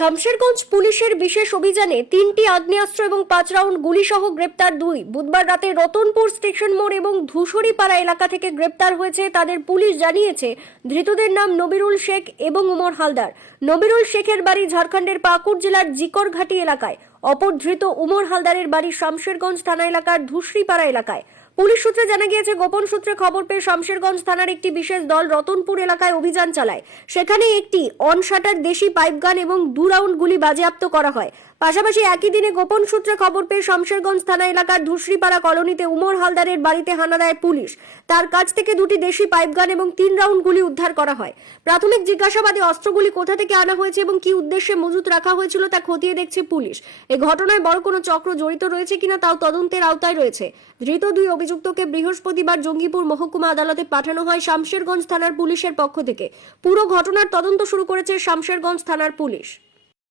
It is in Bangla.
শামশেরগঞ্জ পুলিশের বিশেষ অভিযানে 3টি আগ্নেয়াস্ত্র এবং 5 রাউন্ড গুলি সহ গ্রেপ্তার 2। বুধবার রাতে রতনপুর স্টেশন মোড় এবং ধূসুরিপাড়া এলাকা থেকে গ্রেপ্তার হয়েছে তাদের। পুলিশ জানিয়েছে ধৃতদের নাম নবিরুল শেখ এবং উমর হালদার। নবিরুল শেখের বাড়ি ঝাড়খণ্ডের পাকুড় জেলার জিকরঘাটি এলাকায়। অপর ধৃত উমর হালদারের বাড়ি শামশেরগঞ্জ থানা এলাকার ধূসরিপাড়া এলাকায়। পুলিশ সূত্রে জানা গিয়েছে, গোপন সূত্রে খবর পেয়ে শামশেরগঞ্জ থানার একটি বিশেষ দল রতনপুর এলাকায় অভিযান চালায়। সেখানে একটি অনশাটার দেশি পাইপগান এবং 2 রাউন্ড গুলি বাজেয়াপ্ত করা হয়। পাশাপাশি একই দিনে গোপন সূত্রে খবর পেয়ে শামশেরগঞ্জ থানা এলাকার ধূসরিপাড়া কলোনিতে উমর হালদারের বাড়িতে হানা দেয় পুলিশ। তার কাছ থেকে 2টি দেশি পাইপগান এবং 3 রাউন্ড গুলি উদ্ধার করা হয়। প্রাথমিক জিজ্ঞাসাবাদে অস্ত্রগুলি কোথা থেকে আনা হয়েছে এবং কি উদ্দেশ্যে মজুত রাখা হয়েছিল তা খতিয়ে দেখছে পুলিশ। এই ঘটনায় বড় কোনো চক্র জড়িত রয়েছে কিনা তাও তদন্তের আওতায় রয়েছে। ধৃত 2 অভিযুক্তকে বৃহস্পতিবার জঙ্গিপুর মহকুমা আদালতে পাঠানো হয় শামশেরগঞ্জ থানার পুলিশের পক্ষ থেকে। পুরো ঘটনার তদন্ত শুরু করেছে শামশেরগঞ্জ থানার পুলিশ।